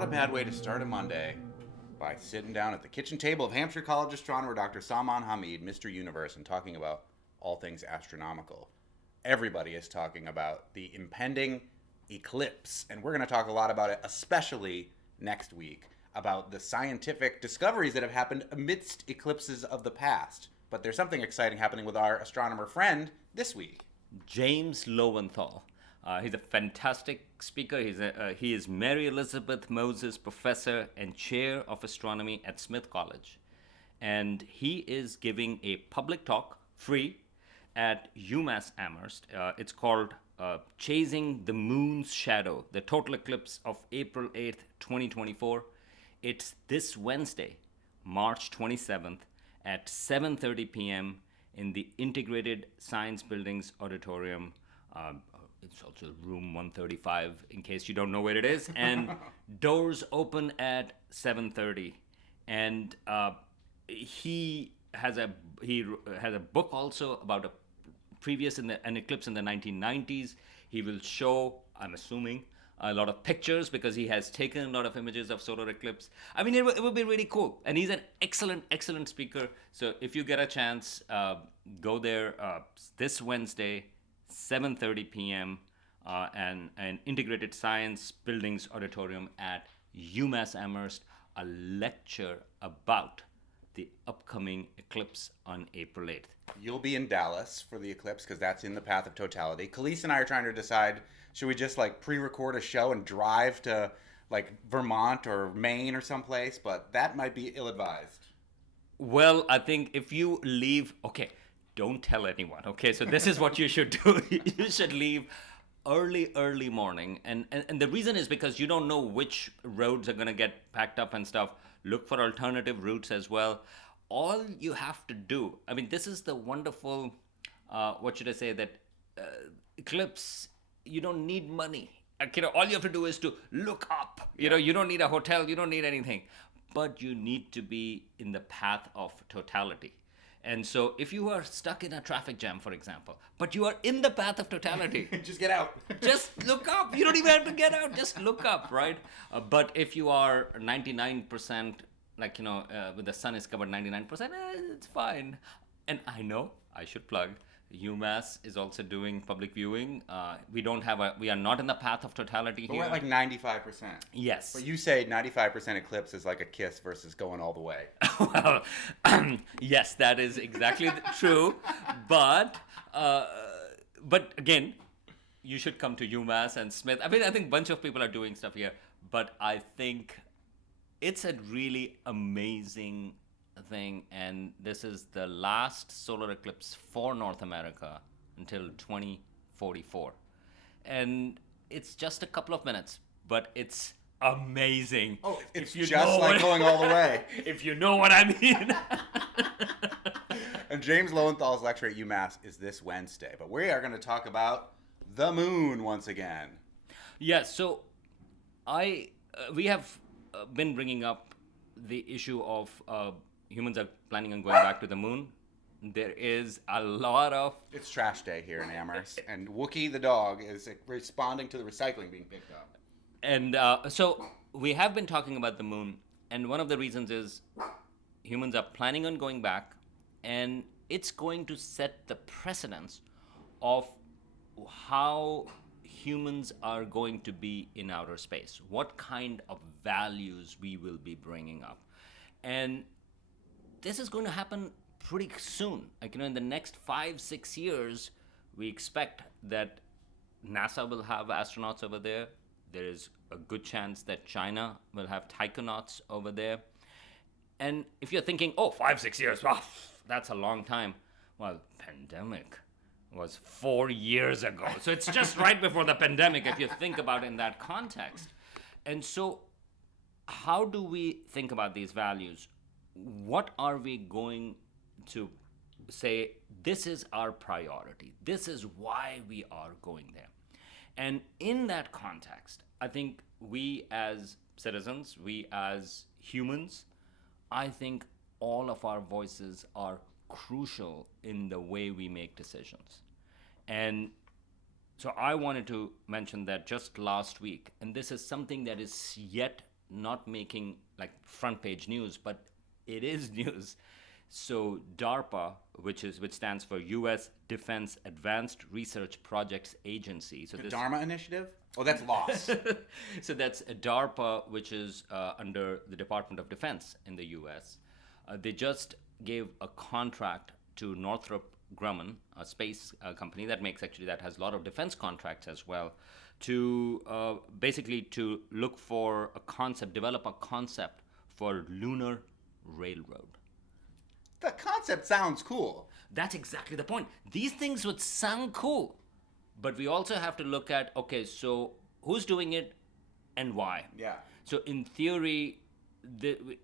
not a bad way to start a Monday by sitting down at the kitchen table of Hampshire College astronomer Dr. Salman Hameed, Mr. Universe, and talking about all things astronomical. Everybody is talking about the impending eclipse, and we're going to talk a lot about it, especially next week, about the scientific discoveries that have happened amidst eclipses of the past. But there's something exciting happening with our astronomer friend this week. James Lowenthal. He's a fantastic speaker. He is Mary Elizabeth Moses Professor and Chair of Astronomy at Smith College. And he is giving a public talk, free, at UMass Amherst. It's called Chasing the Moon's Shadow, the Total Eclipse of April 8th, 2024. It's this Wednesday, March 27th at 7:30 p.m. in the Integrated Science Buildings Auditorium. It's also room 135 in case you don't know where it is. And doors open at 7:30. And he has a book also about an eclipse in the 1990s. He will show, I'm assuming, a lot of pictures because he has taken a lot of images of solar eclipse. I mean, it will be really cool. And he's an excellent speaker. So if you get a chance, go there this Wednesday, 7:30 p.m. And an Integrated Science Buildings Auditorium at UMass Amherst, a lecture about the upcoming eclipse on April 8th. You'll be in Dallas for the eclipse because that's in the path of totality. Khalees and I are trying to decide, should we just like pre-record a show and drive to like Vermont or Maine or someplace? But that might be ill-advised. Well, I think if you leave, okay, don't tell anyone, okay? So this is what you should do. You should leave early morning. And the reason is because you don't know which roads are going to get packed up and stuff. Look for alternative routes as well. All you have to do, I mean, this is the wonderful, what should I say, that eclipse, you don't need money. Like, all you have to do is to look up. You don't need a hotel, you don't need anything. But you need to be in the path of totality. And so if you are stuck in a traffic jam, for example, but you are in the path of totality. Just get out. Just look up. You don't even have to get out. Just look up, right? But if you are 99%, with the sun is covered 99%, it's fine. And I know, I should plug, UMass is also doing public viewing. We are not in the path of totality But here. we're at like 95%. Yes. But you say 95% eclipse is like a kiss versus going all the way. Well, yes, that is exactly true. But again, you should come to UMass and Smith. I mean, I think a bunch of people are doing stuff here. But I think it's a really amazing thing. And this is the last solar eclipse for North America until 2044. And it's just a couple of minutes, but it's amazing. Oh, it's just like going all the way. If you know what I mean. And James Lowenthal's lecture at UMass is this Wednesday. But we are going to talk about the moon once again. Yes, so we have been bringing up the issue of humans are planning on going back to the moon. There is a lot of... It's trash day here in Amherst, and Wookie the dog is responding to the recycling being picked up. And so we have been talking about the moon, and one of the reasons is humans are planning on going back, and it's going to set the precedence of how humans are going to be in outer space, what kind of values we will be bringing up. And this is going to happen pretty soon. In the next 5-6 years, we expect that NASA will have astronauts over there. There is a good chance that China will have taikonauts over there. And if you're thinking, 5-6 years, wow, that's a long time. Well, pandemic was 4 years ago. So it's just right before the pandemic if you think about it in that context. And so how do we think about these values? What are we going to say, this is our priority. This is why we are going there. And in that context, I think we as citizens, we as humans, I think all of our voices are crucial in the way we make decisions. And so I wanted to mention that just last week, and this is something that is yet not making like front page news, but it is news. So DARPA, which stands for U.S. Defense Advanced Research Projects Agency. So The this Dharma Initiative? Oh, that's lost. so that's a DARPA, which is under the Department of Defense in the U.S. They just gave a contract to Northrop Grumman, a space company that has a lot of defense contracts as well, to basically to look for develop a concept for lunar railroad. The concept sounds cool. That's exactly the point. These things would sound cool, but we also have to look at, okay, so who's doing it and why? Yeah. So in theory,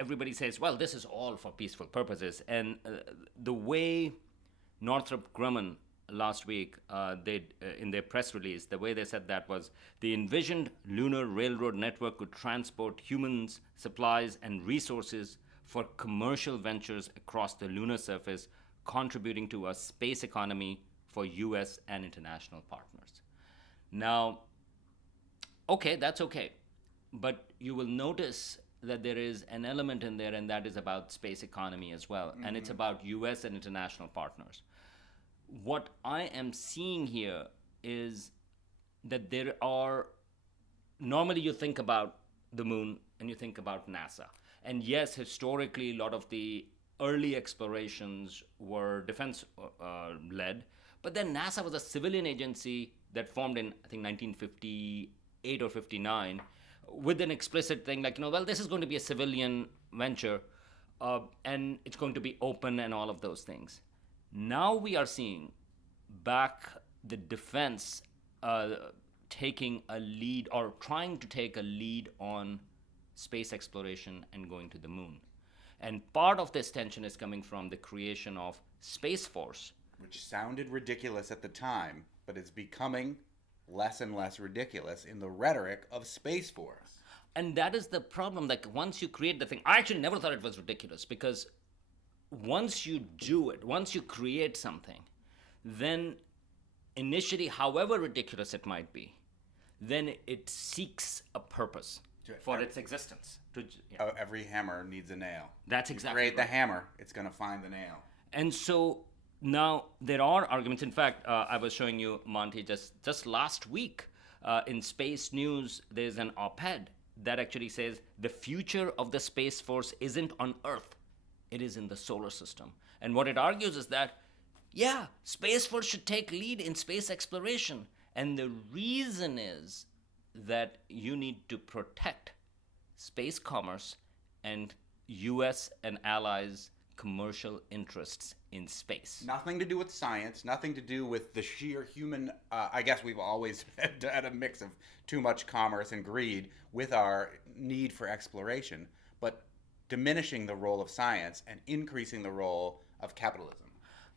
everybody says, well, this is all for peaceful purposes. And the way Northrop Grumman last week, in their press release, the way they said that was the envisioned lunar railroad network could transport humans, supplies, and resources for commercial ventures across the lunar surface, contributing to a space economy for U.S. and international partners. Now, okay, that's okay. But you will notice that there is an element in there, and that is about space economy as well. Mm-hmm. And it's about U.S. and international partners. What I am seeing here is that there are, normally you think about the moon and you think about NASA. And yes, historically, a lot of the early explorations were defense led, but then NASA was a civilian agency that formed in, I think, 1958 or 59, with an explicit thing like, well, this is going to be a civilian venture, and it's going to be open and all of those things. Now we are seeing back the defense taking a lead, or trying to take a lead on space exploration and going to the moon. And part of this tension is coming from the creation of Space Force. Which sounded ridiculous at the time, but is becoming less and less ridiculous in the rhetoric of Space Force. And that is the problem. Like, once you create the thing, I actually never thought it was ridiculous, because once you do it, once you create something, then initially, however ridiculous it might be, then it seeks a purpose for its existence. Every hammer needs a nail. That's exactly you create the hammer, it's going to find the nail. And so now there are arguments. In fact, I was showing you, Monte, just last week in Space News, there's an op-ed that actually says the future of the Space Force isn't on Earth, it is in the solar system. And what it argues is that, yeah, Space Force should take lead in space exploration. And the reason is that you need to protect space commerce and U.S. and allies' commercial interests in space. Nothing to do with science, nothing to do with the sheer human, I guess we've always had a mix of too much commerce and greed with our need for exploration, but diminishing the role of science and increasing the role of capitalism.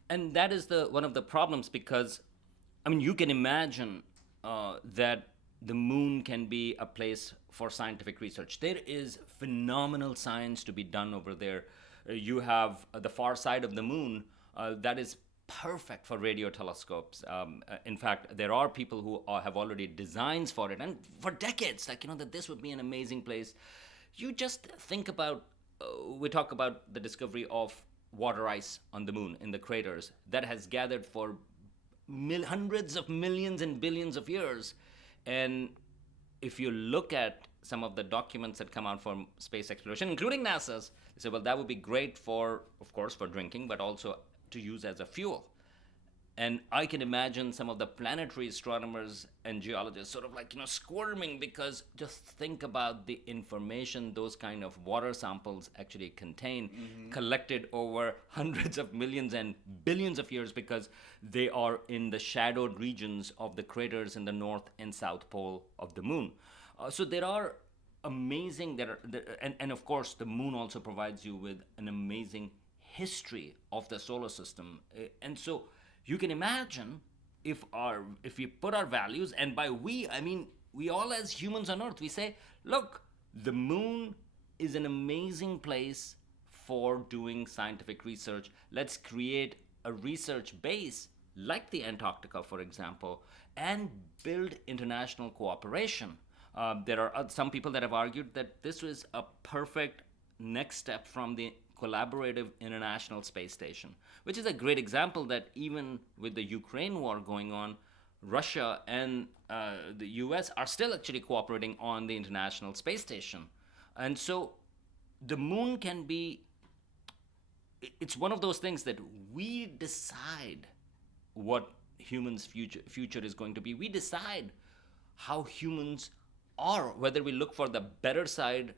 And that is one of the problems, because, you can imagine that the moon can be a place for scientific research. There is phenomenal science to be done over there. You have the far side of the moon that is perfect for radio telescopes. In fact, there are people who have already designs for it, and for decades, that this would be an amazing place. You just think about, we talk about the discovery of water ice on the moon in the craters that has gathered for hundreds of millions and billions of years. And if you look at some of the documents that come out from space exploration, including NASA's, they say, well, that would be great for, of course, for drinking, but also to use as a fuel. And I can imagine some of the planetary astronomers and geologists sort of squirming, because just think about the information those kind of water samples actually contain, collected over hundreds of millions and billions of years, because they are in the shadowed regions of the craters in the north and south pole of the moon. So there are amazing, and of course the moon also provides you with an amazing history of the solar system. And so you can imagine if we put our values, and by we, I mean we all as humans on Earth, we say, look, the moon is an amazing place for doing scientific research. Let's create a research base like the Antarctica, for example, and build international cooperation. There are some people that have argued that this was a perfect next step from the collaborative international space station, which is a great example that even with the Ukraine war going on, Russia and the US are still actually cooperating on the international space station. And so the moon can be, it's one of those things that we decide what humans' future is going to be. We decide how humans are, whether we look for the better side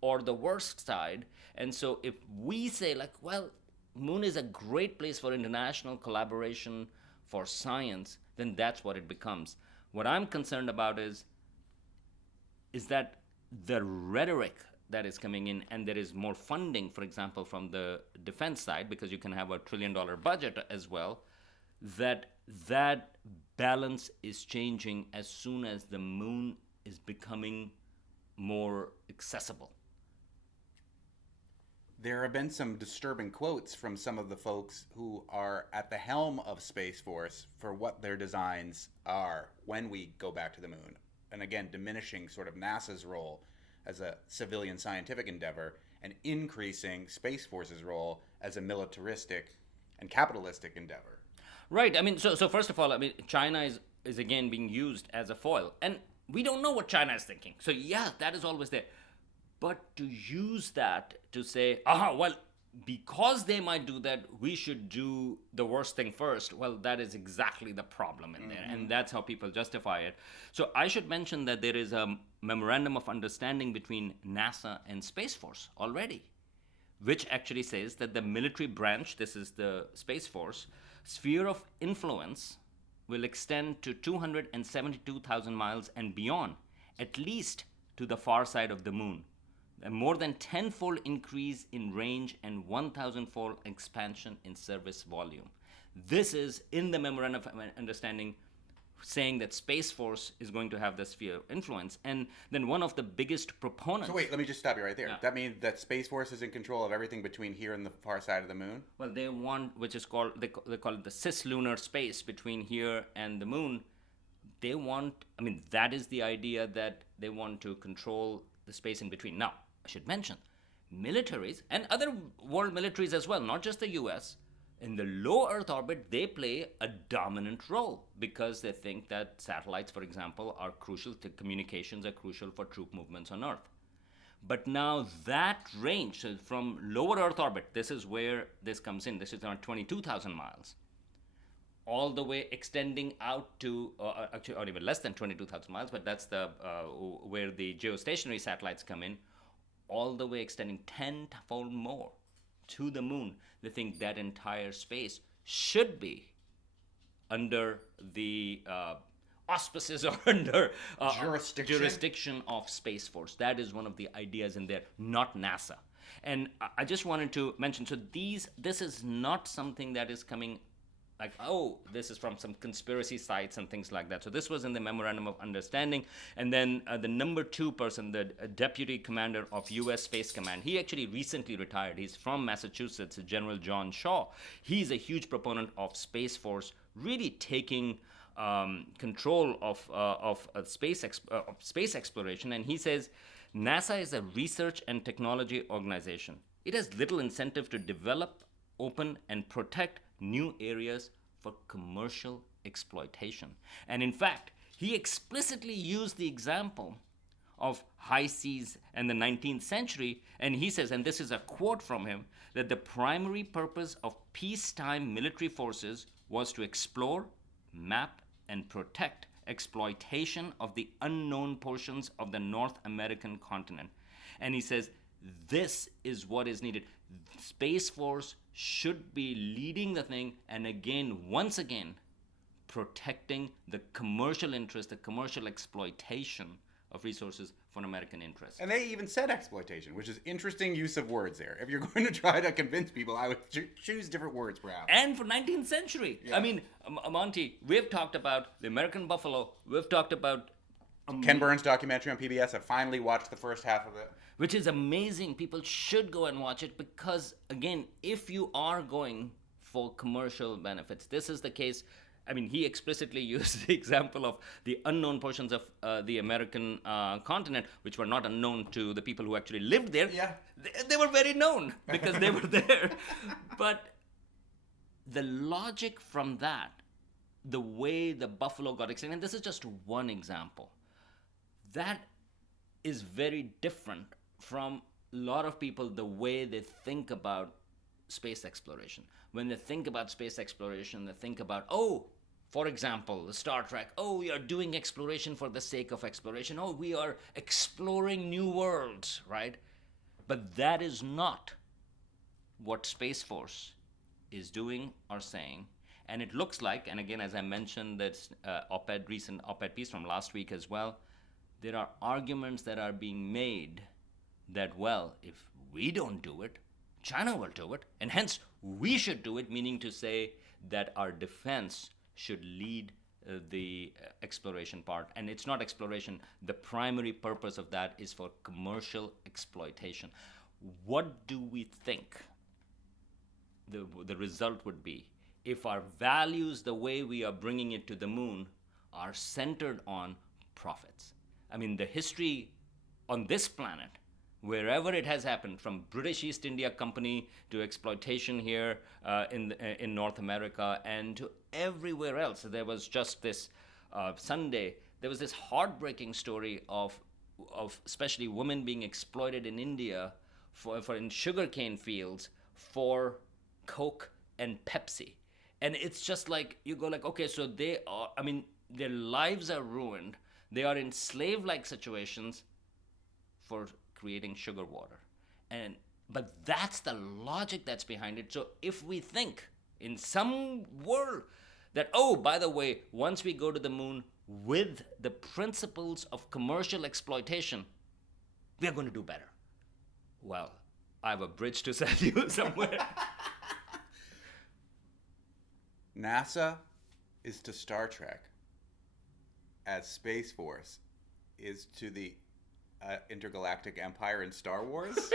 or the worst side. And so if we say like, well, moon is a great place for international collaboration for science, then that's what it becomes. What I'm concerned about is that the rhetoric that is coming in, and there is more funding, for example, from the defense side, because you can have a $1 trillion budget as well, that balance is changing as soon as the moon is becoming more accessible. There have been some disturbing quotes from some of the folks who are at the helm of Space Force for what their designs are when we go back to the moon. And again, diminishing sort of NASA's role as a civilian scientific endeavor and increasing Space Force's role as a militaristic and capitalistic endeavor. Right. I mean, so first of all, I mean, China is again being used as a foil. And we don't know what China is thinking. So yeah, that is always there. But to use that to say, well, because they might do that, we should do the worst thing first. Well, that is exactly the problem in there. And that's how people justify it. So I should mention that there is a memorandum of understanding between NASA and Space Force already, which actually says that the military branch, this is the Space Force, sphere of influence will extend to 272,000 miles and beyond, at least to the far side of the moon. A more than 10-fold increase in range and 1,000-fold expansion in service volume. This is in the memorandum of understanding saying that Space Force is going to have the sphere of influence. And then one of the biggest proponents... So wait, let me just stop you right there. Yeah. That means that Space Force is in control of everything between here and the far side of the moon? Well, they want, which is called, they call it the cislunar space between here and the moon. They want, I mean, that is the idea that they want to control the space in between. Now, I should mention, militaries and other world militaries as well, not just the US, in the low Earth orbit, they play a dominant role because they think that satellites, for example, are crucial to communications, are crucial for troop movements on Earth. But now that range, so from lower Earth orbit, this is where this comes in. This is around 22,000 miles, all the way extending out to, actually, or even less than 22,000 miles, but that's the where the geostationary satellites come in, all the way extending 10-fold more to the moon. They think that entire space should be under the auspices or under jurisdiction of Space Force. That is one of the ideas in there, not NASA. And I just wanted to mention, so this is not something that is coming like, oh, this is from some conspiracy sites and things like that. So this was in the Memorandum of Understanding. And then the number 2 person, the Deputy Commander of U.S. Space Command, he actually recently retired. He's from Massachusetts, General John Shaw. He's a huge proponent of Space Force really taking control of space exploration. And he says, NASA is a research and technology organization. It has little incentive to develop, open, and protect new areas for commercial exploitation. And in fact, he explicitly used the example of high seas in the 19th century, and he says, and this is a quote from him, that the primary purpose of peacetime military forces was to explore, map, and protect exploitation of the unknown portions of the North American continent. And he says, this is what is needed. Space Force should be leading the thing, and again, once again, protecting the commercial interest, the commercial exploitation of resources for American interests. And they even said exploitation, which is interesting use of words there. If you're going to try to convince people, I would choose different words, perhaps. And for 19th century. Yeah. I mean, Monte, we've talked about the American buffalo. We've talked about Ken Burns' documentary on PBS. I finally watched the first half of it. Which is amazing. People should go and watch it because, again, if you are going for commercial benefits, this is the case. I mean, he explicitly used the example of the unknown portions of the American continent, which were not unknown to the people who actually lived there. Yeah. They were very known because they were there. But the logic from that, the way the buffalo got extinct, and this is just one example, that is very different from a lot of people, the way they think about space exploration. When they think about space exploration, they think about, oh, for example, Star Trek, oh, we are doing exploration for the sake of exploration. Oh, we are exploring new worlds, right? But that is not what Space Force is doing or saying. And it looks like, and again, as I mentioned, that recent op-ed piece from last week as well, there are arguments that are being made that, well, if we don't do it, China will do it, and hence we should do it, meaning to say that our defense should lead the exploration part. And it's not exploration. The primary purpose of that is for commercial exploitation. What do we think the result would be if our values, the way we are bringing it to the moon, are centered on profits? I mean, the history on this planet, wherever it has happened, from British East India Company to exploitation here in North America and to everywhere else. There was just this Sunday, there was this heartbreaking story of especially women being exploited in India for in sugarcane fields for Coke and Pepsi. And it's just like, you go like, okay, so they are, I mean, their lives are ruined. They are in slave-like situations for creating sugar water. But that's the logic that's behind it. So if we think in some world that, oh, by the way, once we go to the moon with the principles of commercial exploitation, we are going to do better. Well, I have a bridge to sell you somewhere. NASA is to Star Trek as Space Force is to the intergalactic empire in Star Wars.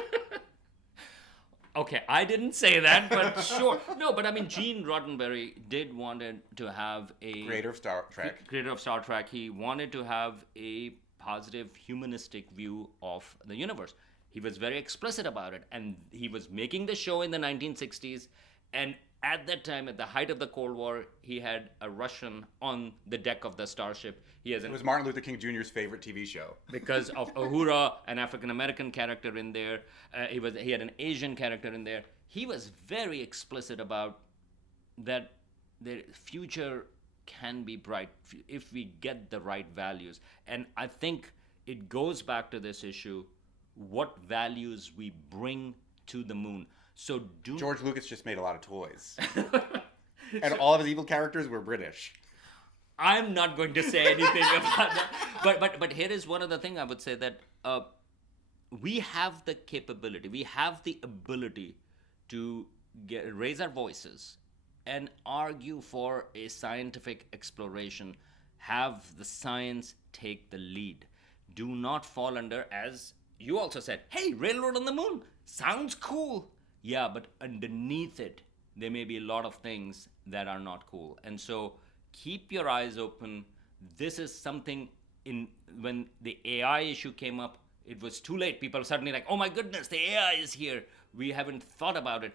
Okay, I didn't say that, but sure. No, but I mean, Gene Roddenberry did wanted to have a Creator of Star Trek. Creator of Star Trek. He wanted to have a positive, humanistic view of the universe. He was very explicit about it, and he was making the show in the 1960s. And at that time, at the height of the Cold War, he had a Russian on the deck of the starship. It was Martin Luther King Jr.'s favorite TV show. Because of Uhura, an African-American character in there. He had an Asian character in there. He was very explicit about that the future can be bright if we get the right values. And I think it goes back to this issue, what values we bring to the moon. So George Lucas just made a lot of toys. And all of his evil characters were British. I'm not going to say anything about that. But here is one other thing I would say, that we have the capability, we have the ability to raise our voices and argue for a scientific exploration, have the science take the lead. Do not fall under, as you also said, hey, railroad on the moon, sounds cool. Yeah, but underneath it, there may be a lot of things that are not cool. And so keep your eyes open. This is something when the AI issue came up, it was too late. People suddenly like, oh my goodness, the AI is here. We haven't thought about it.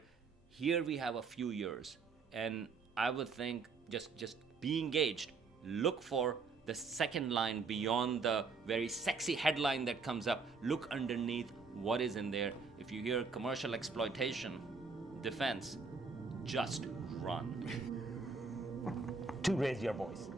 Here we have a few years. And I would think just be engaged. Look for the second line beyond the very sexy headline that comes up. Look underneath what is in there. If you hear commercial exploitation, defense, just run. To raise your voice.